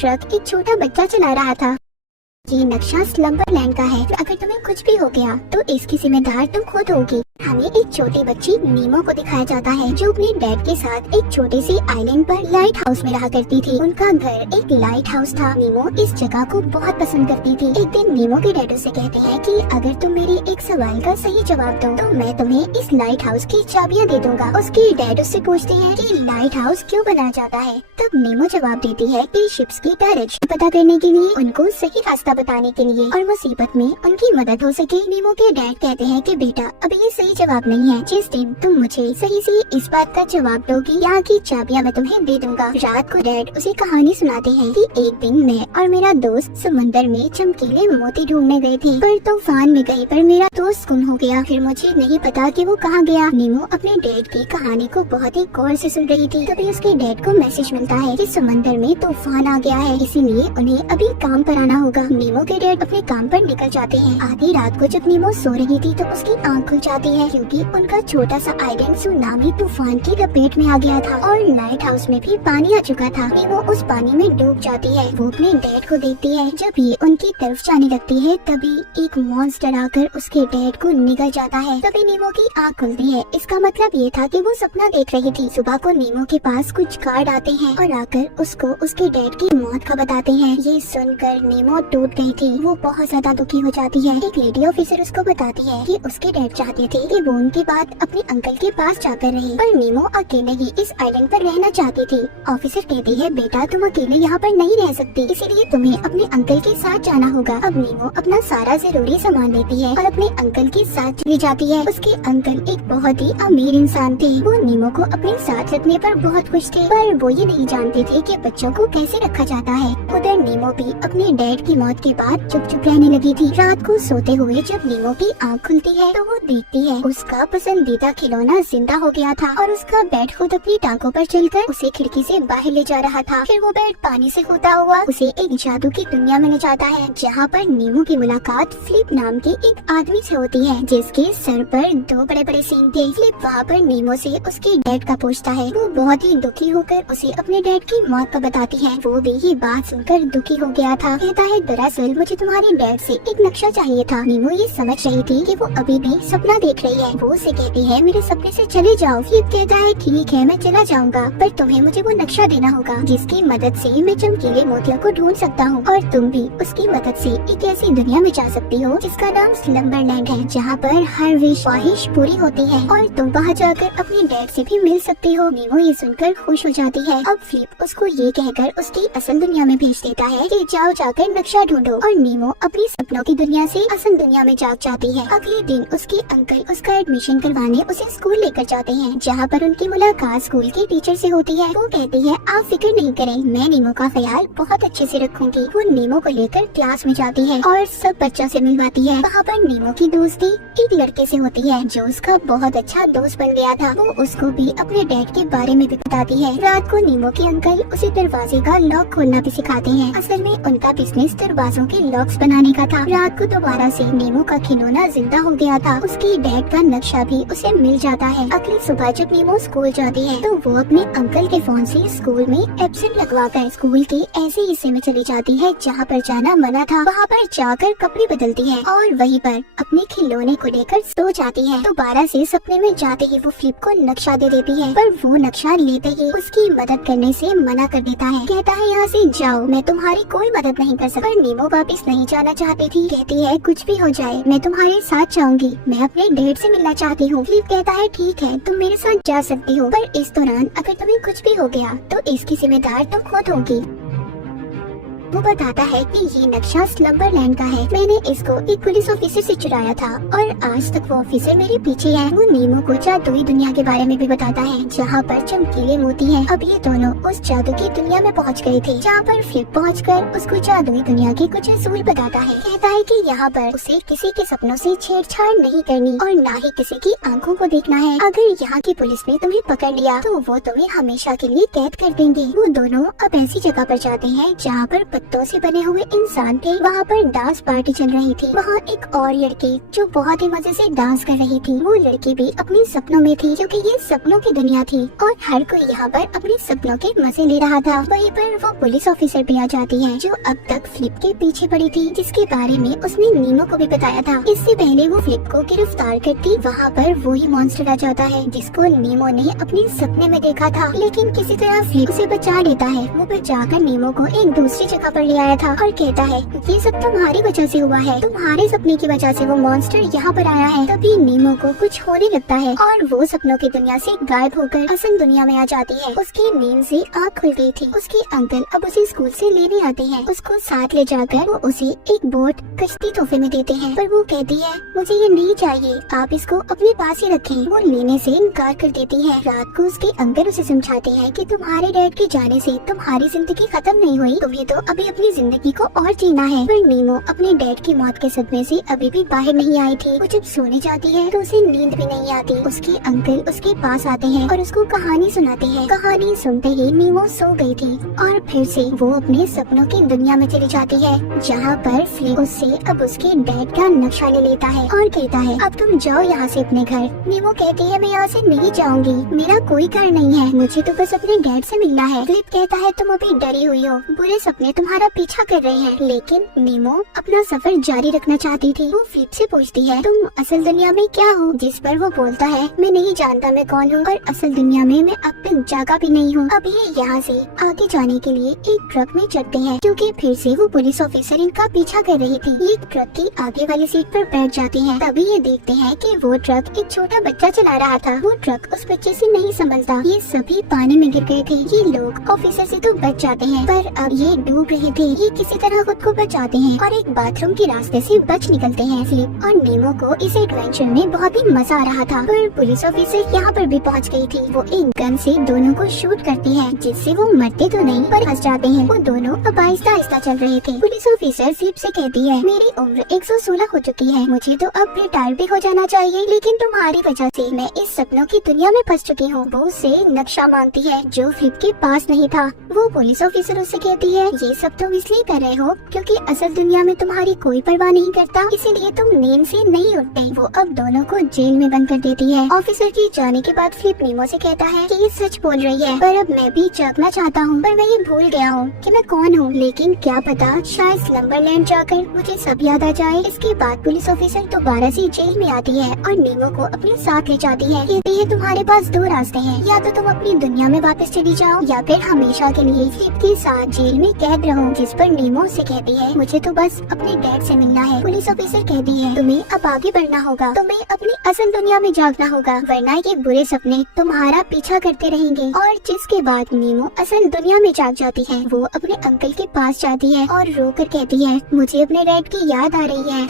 Truck एक छोटा बच्चा चला रहा था। ये नक्शा स्लम्बरलैंड का है। अगर तुम्हें कुछ भी हो गया तो इसकी जिम्मेदार तुम खुद होगी। हमें एक छोटी बच्ची नीमो को दिखाया जाता है जो अपने डैड के साथ एक छोटे से आइलैंड पर लाइट हाउस में रहा करती थी। उनका घर एक लाइट हाउस था। नीमो इस जगह को बहुत पसंद करती थी। एक दिन नीमो के डैड उसे कहते हैं कि अगर तुम मेरे एक सवाल का सही जवाब दो तो मैं तुम्हें इस लाइट हाउस की चाबियां दे दूंगा। उसके डैड उससे पूछते हैं कि लाइट हाउस क्यों बनाया जाता है। तब नीमो जवाब देती है कि शिप्स की डायरेक्शन पता करने के लिए, उनको सही रास्ता बताने के लिए और मुसीबत में उनकी मदद हो सके। नीमो के डैड कहते हैं कि बेटा अभी ये सही जवाब नहीं है। जिस दिन तुम मुझे सही से इस बात का जवाब दोगी, यहाँ की चाबियां मैं तुम्हें दे दूंगा। रात को डैड उसे कहानी सुनाते हैं कि एक दिन मैं और मेरा दोस्त समंदर में चमकीले मोती ढूंढने गए थे, पर तूफान में गई पर मेरा दोस्त गुम हो गया। फिर मुझे नहीं पता कि वो कहाँ गया। नीमो अपने डैड की कहानी को बहुत ही गौर से सुन रही थी। तभी उसके डैड को मैसेज मिलता है कि समंदर में तूफान आ गया है, इसीलिए उन्हें अभी काम पर आना होगा। नीमो के डैड अपने काम पर निकल जाते हैं। आधी रात को जब नीमो सो रही थी तो उसकी आंख खुल जाती है क्योंकि उनका छोटा सा आइलैंड सुनामी तूफान की लपेट में आ गया था और लाइट हाउस में भी पानी आ चुका था। नीमो उस पानी में डूब जाती है। वो अपने डैड को देखती है। जब ये उनकी तरफ जाने लगती है तभी एक मॉन्स्टर आकर उसके डैड को निगल जाता है। तभी नीमो की आंख खुलती है। इसका मतलब ये था कि वो सपना देख रही थी। सुबह को नीमो के पास कुछ गार्ड आते हैं और आकर उसको उसके डैड की मौत का बताते हैं। ये सुनकर नीमो टूट गई थी। वो बहुत ज्यादा दुखी हो जाती है। एक लेडी ऑफिसर उसको बताती है कि उसके डैड चाहते थे कि वो उनके बाद अपने अंकल के पास जाकर रहे, पर नीमो अकेले ही इस आइलैंड पर रहना चाहती थी। ऑफिसर कहती है बेटा तुम अकेले यहाँ पर नहीं रह सकती, इसीलिए तुम्हें अपने अंकल के साथ जाना होगा। अब नीमो अपना सारा जरूरी सामान लेती है और अपने अंकल के साथ चली जाती है। उसके अंकल एक बहुत ही अमीर इंसान थे। वो नीमो को अपने साथ रखने पर बहुत खुश थे, पर वो ये नहीं जानते थे कि बच्चों को कैसे रखा जाता है। उधर नीमो भी अपने डैड की मौत के बाद चुप चुप रहने लगी थी। रात को सोते हुए जब नीमो की आंख खुलती है तो वो देखती है उसका पसंदीदा खिलौना जिंदा हो गया था और उसका बेड खुद अपनी टांगों पर चलकर उसे खिड़की से बाहर ले जा रहा था। फिर वो बेड पानी से होता हुआ उसे एक जादू की दुनिया में ले जाता है जहाँ पर नीमो की मुलाकात फ्लिप नाम के एक आदमी से होती है जिसके सर पर 2 बड़े बड़े सींग थे। फ्लिप वहाँ पर नीमो से उसके डैड का पूछता है। वो बहुत ही दुखी होकर उसे अपने डैड की मौत का बताती है। वो भी ये बात सुनकर दुखी हो गया था। कहता है दरअसल मुझे तुम्हारे डैड से एक नक्शा चाहिए था। नीमो ये समझ रही थी कि वो अभी भी सपना देख रही है। वो उसे कहती है मेरे सपने से चले जाओ। फ्लिप कहता है ठीक है मैं चला जाऊंगा, पर तुम्हें मुझे वो नक्शा देना होगा जिसकी मदद से मैं चमकीले मोतियों को ढूंढ सकता हूँ और तुम भी उसकी मदद से एक ऐसी दुनिया में जा सकती हो जिसका नाम स्लम्बरलैंड है, जहाँ पर हर विश ख्वाहिश पूरी होती है और तुम वहाँ जाकर अपने डैड से भी मिल सकती हो। नीमो ये सुनकर खुश हो जाती है। अब फ्लिप उसको ये कहकर उसकी असल दुनिया में भेज देता है कि जाओ जाकर नक्शा ढूंढो और नीमो अपनी सपनों की दुनिया से असल दुनिया में जाग जाती है। अगले दिन उसके अंकल उसका एडमिशन करवाने उसे स्कूल लेकर जाते हैं जहाँ पर उनकी मुलाकात स्कूल के टीचर से होती है। वो कहती है आप फिक्र नहीं करें, मैं नीमो का ख्याल बहुत अच्छे से रखूंगी। वो नीमो को लेकर क्लास में जाती है और सब बच्चों से मिलवाती है। वहाँ पर नीमो की दोस्ती एक लड़के से होती है जो उसका बहुत अच्छा दोस्त बन गया था। वो उसको भी अपने डैड के बारे में भी बताती है। रात को नीमो के अंकल उसे दरवाजे का लॉक खोलना भी सिखाते हैं। असल में उनका बिजनेस दरवाजों के लॉक्स बनाने का था। रात को दोबारा से नीमो का खिलौना जिंदा हो गया था। उसके डैड का नक्शा भी उसे मिल जाता है। अगली सुबह जब नीमो स्कूल जाती है तो वो अपने अंकल के फोन से स्कूल में एब्सेंट लगवाकर स्कूल के ऐसे हिस्से में चली जाती है जहाँ पर जाना मना था। वहाँ पर जाकर कपड़े बदलती है और वहीं पर अपने खिलौने को लेकर सो जाती है। दोबारा से सपने में जाते ही वो फ्लिप को नक्शा दे देती है, पर वो नक्शा लेते ही उसकी मदद करने से मना कर देता है। कहता है यहाँ से जाओ, मैं तुम्हारी कोई मदद नहीं कर सकता। पर नीमो वापस नहीं जाना चाहती थी। कहती है कुछ भी हो जाए मैं तुम्हारे साथ जाऊंगी, मैं अपने डैड से मिलना चाहती हूँ। फ्लिप कहता है ठीक है तुम मेरे साथ जा सकती हो, पर इस दौरान अगर तुम्हें कुछ भी हो गया तो इसकी जिम्मेदार तुम खुद होगी। वो बताता है कि ये नक्शा स्लम्बरलैंड का है। मैंने इसको एक पुलिस ऑफिसर से चुराया था और आज तक वो ऑफिसर मेरे पीछे है। वो नीमो को जादुई दुनिया के बारे में भी बताता है जहाँ पर चमकीले मोती हैं। अब ये दोनों उस जादू की दुनिया में पहुँच गए थे जहाँ पर फ्लिप पहुँचकर उसको जादुई दुनिया के कुछ असूल बताता है। कहता है कि यहाँ पर उसे किसी के सपनों से छेड़छाड़ नहीं करनी और न ही किसी की आंखों को देखना है। अगर यहाँ की पुलिस ने तुम्हें पकड़ लिया तो वो तुम्हें हमेशा के लिए कैद कर देंगे। वो दोनों अब ऐसी जगह पर जाते हैं जहाँ पर पत्तों से बने हुए इंसान थे। वहाँ पर डांस पार्टी चल रही थी। वहाँ एक और लड़की जो बहुत ही मजे से डांस कर रही थी। वो लड़की भी अपने सपनों में थी क्योंकि ये सपनों की दुनिया थी और हर कोई यहाँ पर अपने सपनों के मजे ले रहा था। वहीं पर वो पुलिस ऑफिसर भी आ जाती है जो अब तक फ्लिप के पीछे पड़ी थी, जिसके बारे में उसने नीमो को भी बताया था। इससे पहले वो फ्लिप को गिरफ्तार करती वहाँ पर वही मॉन्स्टर आ जाता है जिसको नीमो ने अपने सपने में देखा था, लेकिन किसी तरह फ्लिप से बचा लेता है। वो बचाकर नीमो को एक दूसरी जगह पर ले आया था और कहता है ये सब तुम्हारी वजह से हुआ है, तुम्हारे सपने की वजह से वो मॉन्स्टर यहाँ पर आया है। तभी नीमो को कुछ होने लगता है और वो सपनों की दुनिया से गायब होकर असल दुनिया में आ जाती है। उसकी नींद से आँख खुल गई थी। उसके अंकल अब उसे स्कूल से लेने आते हैं। उसको साथ ले जाकर वो उसे एक बोट कश्ती तोहफे में देते हैं, पर वो कहती है मुझे ये नहीं चाहिए, आप इसको अपने पास ही रखें। वो लेने से इनकार कर देती है। रात को उसके अंकल उसे समझाते हैं कि तुम्हारे डैड के जाने से तुम्हारी जिंदगी खत्म नहीं हुई, तुम्हें तो अभी अपनी जिंदगी को और जीना है। पर नीमो अपने डैड की मौत के सदमे से अभी भी बाहर नहीं आई थी। वो जब सोने जाती है तो उसे नींद भी नहीं आती। उसके अंकल उसके पास आते हैं और उसको कहानी सुनाते हैं। कहानी सुनते ही नीमो सो गई थी और फिर से वो अपने सपनों की दुनिया में चली जाती है, जहाँ पर फ्लिप उससे अब उसके डैड का नक्शा ले लेता है और कहता है अब तुम जाओ यहाँ से अपने घर। नीमो कहती है मैं यहाँ से नहीं जाऊंगी, मेरा कोई घर नहीं है, मुझे तो बस अपने डैड से मिलना है। फ्लिप कहता है तुम अभी डरी हुई हो, बुरे सपने तुम्हारा पीछा कर रहे हैं। लेकिन नीमो अपना सफर जारी रखना चाहती थी। वो फ्लिप से पूछती है तुम असल दुनिया में क्या हो, जिस पर वो बोलता है मैं नहीं जानता मैं कौन हूँ और असल दुनिया में मैं अब तक जागा भी नहीं हूँ। अब ये यहाँ से आगे जाने के लिए एक ट्रक में चढ़ते हैं, क्योंकि फिर से वो पुलिस ऑफिसर इनका पीछा कर रही थी। ये ट्रक की आगे वाली सीट पर बैठ जाते हैं। तभी ये देखते हैं कि वो ट्रक एक छोटा बच्चा चला रहा था। वो ट्रक उस बच्चे से नहीं संभलता। ये सभी पानी में गिर गए थे। ये लोग ऑफिसर से तो बच जाते हैं, पर अब ये डूब रहे थे। ये किसी तरह खुद को बचाते हैं और एक बाथरूम के रास्ते से बच निकलते हैं। फ्लिप और नीमो को इस एडवेंचर में बहुत ही मजा आ रहा था, पर पुलिस ऑफिसर यहाँ पर भी पहुँच गई थी। वो एक गन से दोनों को शूट करती है, जिससे वो मरते तो नहीं पर फंस जाते हैं। वो दोनों अब आहिस्ता आहिस्ता चल रहे थे। पुलिस ऑफिसर फ्लिप से कहती है मेरी उम्र 116 हो चुकी है, मुझे तो अब रिटायर भी हो जाना चाहिए, लेकिन तुम्हारी वजह से मैं इस सपनों की दुनिया में फंस चुकी हूँ। वो उससे नक्शा मांगती है जो फ्लिप के पास नहीं था। वो पुलिस ऑफिसर उससे कहती है ये सब तुम इसलिए कर रहे हो क्योंकि असल दुनिया में तुम्हारी कोई परवाह नहीं करता, इसीलिए तुम नींद से नहीं उठते। वो अब दोनों को जेल में बंद कर देती है। ऑफिसर के जाने के बाद फ्लिप नीमो से कहता है कि ये सच बोल रही है, पर अब मैं भी जागना चाहता हूँ, पर मैं ये भूल गया हूँ कि मैं कौन हूँ। लेकिन क्या पता शायद स्लम्बरलैंड जाकर मुझे सब याद आ जाए। इसके बाद पुलिस ऑफिसर दोबारा से जेल में आती है और नीमो को अपने साथ ले जाती है। कहती है तुम्हारे पास दो रास्ते हैं, या तो तुम अपनी दुनिया में वापस चली जाओ या फिर हमेशा के लिए फ्लिप के साथ जेल में कैद रहो। जिस पर नीमो से कहती है मुझे तो बस अपने डैड से मिलना है। पुलिस ऑफिसर कहती है तुम्हें अब आगे बढ़ना होगा, तुम्हें अपनी असल दुनिया में जागना होगा, वरना ये बुरे सपने तुम्हारा पीछा करते रहेंगे। और जिसके बाद नीमो असल दुनिया में जाग जाती है। वो अपने अंकल के पास जाती है और रोकर कहती है मुझे अपने डैड की याद आ रही है।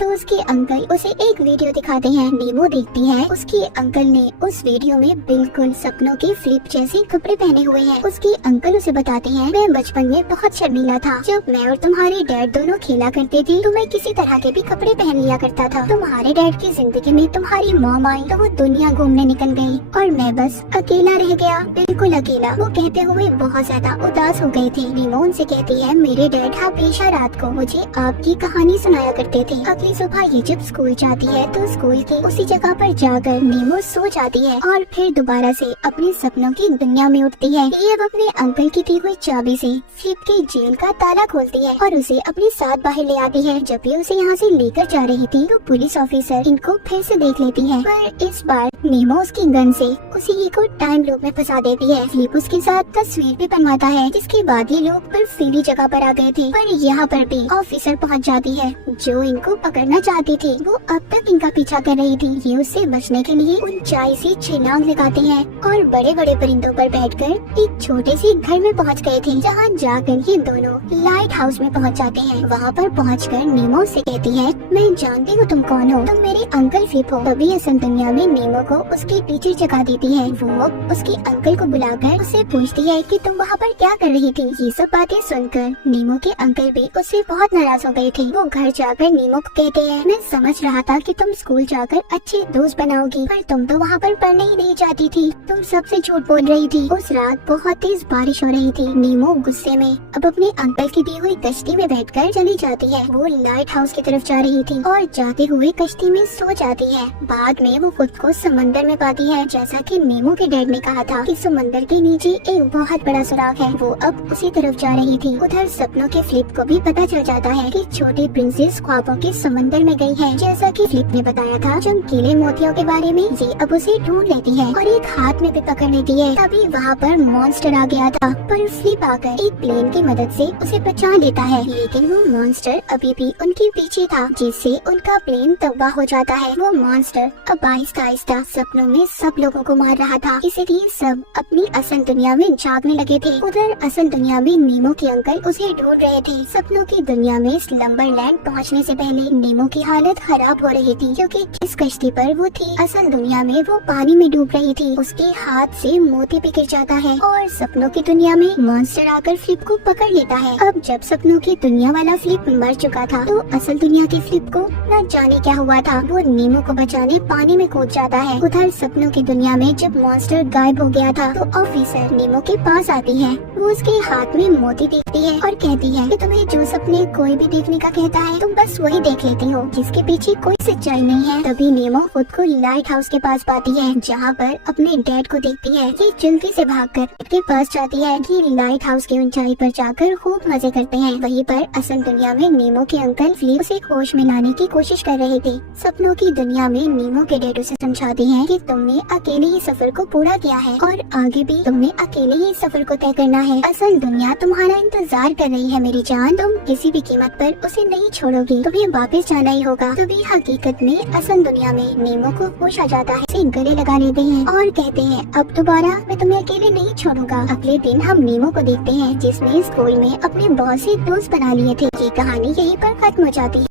तो उसके अंकल उसे एक वीडियो दिखाते हैं। नीमो देखती है उसके अंकल ने उस वीडियो में बिल्कुल सपनों के फ्लिप जैसे कपड़े पहने हुए हैं। उसके अंकल उसे बताते हैं मैं बचपन में बहुत शर्मीला था, जब मैं और तुम्हारे डैड दोनों खेला करते थे तो मैं किसी तरह के भी कपड़े पहन लिया करता था। तुम्हारे डैड की जिंदगी में तुम्हारी मॉम आई तो वो दुनिया घूमने निकल गयी और मैं बस अकेला रह गया, बिल्कुल अकेला। वो कहते हुए बहुत ज्यादा उदास हो गई थी। नीमो उनसे कहती है मेरे डैड हमेशा रात को मुझे आपकी कहानी सुनाया करते थे। अगली सुबह ये जब स्कूल जाती है तो स्कूल की उसी जगह पर जाकर नीमो सो जाती है और फिर दोबारा से अपने सपनों की दुनिया में उठती है। ये अब अपने अंकल की दी हुई चाबी से फ्लिप के जेल का ताला खोलती है और उसे अपने साथ बाहर ले आती है। जब ये उसे यहाँ से लेकर जा रही थी तो पुलिस ऑफिसर इनको फिर से देख लेती है, पर इस बार नीमो उसकी गन से उसी को टाइम लूप में फंसा देती है। फ्लिप उसके साथ तस्वीर भी बनवाता है। जिसके बाद ये लोग बर्फीली जगह पर आ गए थे, पर यहाँ पर भी ऑफिसर पहुँच जाती है जो इनको पकड़ना चाहती थी। वो अब तक इनका पीछा कर रही थी। ये उससे बचने के लिए ऊंचाई से छलांग लगाते हैं और बड़े बड़े परिंदों पर बैठकर एक छोटे से घर में पहुंच गए थे, जहां जाकर ये दोनों लाइट हाउस में पहुंच जाते हैं। वहां पर पहुंचकर नीमो से कहती है मैं जानती हूँ तुम कौन हो, तुम मेरे अंकल फ्लिप हो। तभी असल दुनिया में नीमो को उसकी टीचर जगा देती है। वो उसके अंकल को बुलाकर उससे पूछती है कि तुम वहाँ पर क्या कर रही थी। ये सब बातें सुनकर नीमो के अंकल भी उससे बहुत नाराज हो गए थे। वो घर जाकर नीमो को कहते हैं, मैं समझ रहा था कि तुम स्कूल जाकर अच्छे दोस्त बनाओगी, पर तुम तो वहाँ पर पढ़ने ही नहीं जाती थी। तुम सबसे झूठ बोल रही थी। उस रात बहुत तेज बारिश हो रही थी। नीमो गुस्से में अब अपने अंकल की दी हुई कश्ती में बैठकर चली जाती है। वो लाइट हाउस की तरफ जा रही थी और जाते हुए कश्ती में सो जाती है। बाद में वो खुद को समंदर में पाती है। जैसा कि नीमो के डैड ने कहा था कि समंदर के नीचे एक बहुत बड़ा सुराग है। वो अब उसी तरफ जा रही थी। उधर सपनों के फ्लिप को भी पता चल जाता है कि छोटी प्रिंसेस ख्वाबों के समंदर में गई है। जैसा कि फ्लिप ने बताया था चमकीले मोतियों के बारे में, ये अब उसे ढूंढ लेती है और एक हाथ में भी पकड़ लेती है। तभी वहाँ पर मॉन्स्टर आ गया था, पर फ्लिप आकर एक प्लेन की मदद से उसे बचा लेता है। लेकिन वो मॉन्स्टर अभी भी उनके पीछे था, जिससे उनका प्लेन तबाह हो जाता है। वो मॉन्स्टर अब आहिस्ता आहिस्ता सपनों में सब लोगों को मार रहा था, इसीलिए सब अपनी असल दुनिया में जागने लगे थे। उधर असल दुनिया में नीमो के अंकल उसे ढूंढ रहे थे। सपनों की दुनिया में स्लम्बरलैंड पहुंचने से पहले नीमो की हालत खराब हो रही थी, क्योंकि जिस कश्ती पर वो थी असल दुनिया में वो पानी में डूब रही थी। उसके हाथ से मोती भी गिर जाता है और सपनों की दुनिया में मॉन्स्टर आकर फ्लिप को पकड़ लेता है। अब जब सपनों की दुनिया वाला फ्लिप मर चुका था तो असल दुनिया के फ्लिप को न जाने क्या हुआ था। वो नीमो को बचाने पानी में कूद जाता है। उधर सपनों की दुनिया में जब मॉन्स्टर गायब हो गया था तो ऑफिसर नीमो के पास आती है। वो उसके हाथ में मोती देखती है और कहती है कि तुम्हें जो सपने कोई भी देखने का कहता है तुम बस वही देख लेती हो, जिसके पीछे कोई सच्चाई नहीं है। तभी नीमो खुद को लाइट हाउस के पास पाती है, जहाँ पर अपने डैड को देखती है। ये जल्दी से भागकर उसके पास जाती है कि लाइट हाउस की ऊंचाई पर जाकर खूब मजे करते हैं। वहीं पर असल दुनिया में नीमो के अंकल फ्लिप उसे होश में लाने की कोशिश कर रहे थे। सपनों की दुनिया में नीमो के डैड उसे समझाते हैं कि तुमने अकेले ही सफर को पूरा किया है और आगे भी तुमने अकेले ही सफर को तय करना है। असल दुनिया तुम्हारा इंतजार कर रही है मेरी जान। तुम किसी भी कीमत पर उसे नहीं छोड़ोगी, तुम्हें वापस जाना ही होगा। तभी हकीकत में असल दुनिया में नीमो को होश आ जाता है, उसे गले लगा लेते हैं और कहते हैं अब दोबारा मैं तुम्हें अकेले नहीं छोड़ूंगा। अगले दिन हम नीमो को देखते हैं जिसने स्कूल में अपने बहुत से दोस्त बना लिए थे। ये कहानी यहीं पर खत्म हो जाती है।